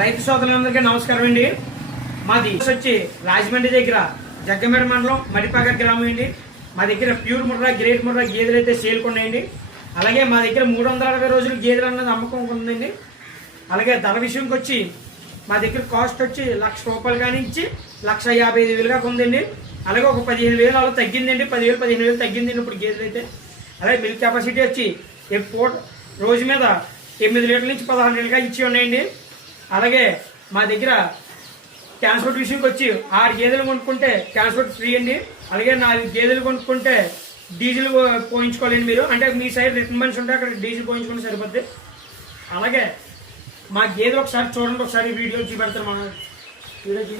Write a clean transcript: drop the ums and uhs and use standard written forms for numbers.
రైతు సోదరులందరికీ నమస్కారం అండి. మాది వచ్చి రాజమండ్రి దగ్గర జగ్గమేడ మండలం మడిపాక గ్రామం అండి. మా దగ్గర ప్యూర్ ముర్రా గ్రేట్ ముర్రా గేదెలు అయితే సేల్కి ఉన్నాయండి. అలాగే మా దగ్గర 360 రోజులు గేదెలు అన్నది అమ్మకం ఉందండి. అలాగే ధర విషయంకి వచ్చి మా దగ్గర కాస్ట్ వచ్చి ₹1,00,000 కానించి ₹1,55,000 ఉందండి. అలాగే ఒక 15,000 అలా తగ్గిందండి. 10,000 15,000 తగ్గిందండి ఇప్పుడు గేదెలు అయితే. అలాగే మిల్క్ కెపాసిటీ వచ్చి రోజు మీద 8 లీటర్ల నుంచి 16 లీటర్లుగా ఇచ్చి ఉన్నాయండి. అలాగే మా దగ్గర ట్రాన్స్పోర్ట్ విషయంకి వచ్చి 6 గేదెలు కొనుక్కుంటే ట్రాన్స్పోర్ట్ ఫ్రీ అండి. అలాగే 4 గేదెలు కొనుక్కుంటే డీజిల్ పోయించుకోవాలండి మీరు. అంటే మీ సైడ్ రిటర్న్ మనిషి ఉంటే అక్కడ డీజిల్ పోయించుకుంటే సరిపోద్ది. అలాగే మా గేదెలు ఒకసారి చూడండి, ఒకసారి వీడియో చూపెడతారు మన వీడియోకి.